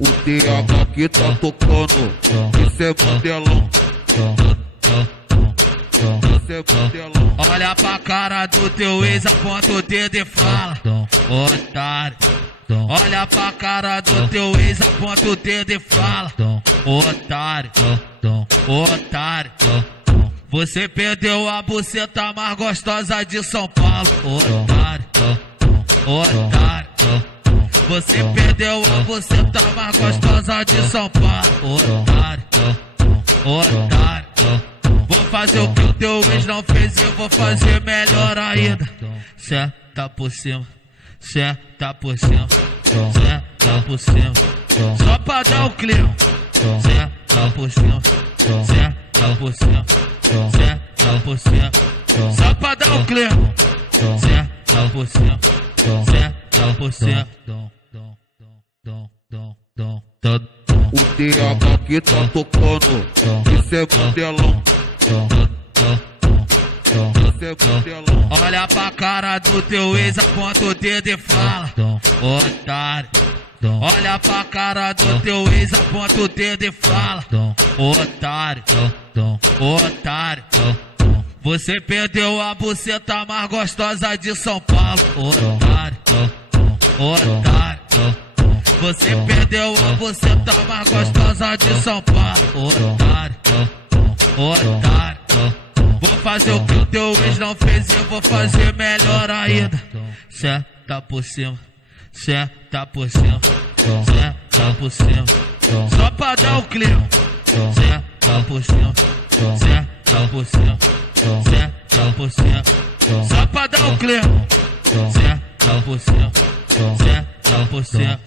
O TH que tá tocando, isso é modelão. Olha pra cara do teu ex, aponta o dedo e fala, otário. Olha pra cara do teu ex, aponta o dedo e fala, otário, otário. Você perdeu a buceta mais gostosa de São Paulo, otário, otário. Você perdeu a buceta mais gostosa de São Paulo, otário, otário. Vou fazer o que o teu ex não fez, eu vou fazer melhor ainda. Senta por cima, senta por cima, senta por cima. Só pra dar o clima. Senta por cima, senta por cima, senta por cima. Só pra dar o clima. Senta por cima, senta por cima. O TH que tá tocando, isso é modelão. Olha pra cara do teu ex, aponta o dedo e fala, otário. Olha pra cara do teu ex, aponta o dedo e fala, otário, otário. Você perdeu a buceta mais gostosa de São Paulo, otário, otário. Você perdeu a buceta mais gostosa de São Paulo, otário, otário. Vou fazer o que o teu ex não fez, eu vou fazer melhor ainda. Senta por cima, senta por cima, senta por cima. Só pra dar o clima. Senta por cima, senta por cima, senta por cima. Só pra dar o clima. Senta por cima, senta por cima.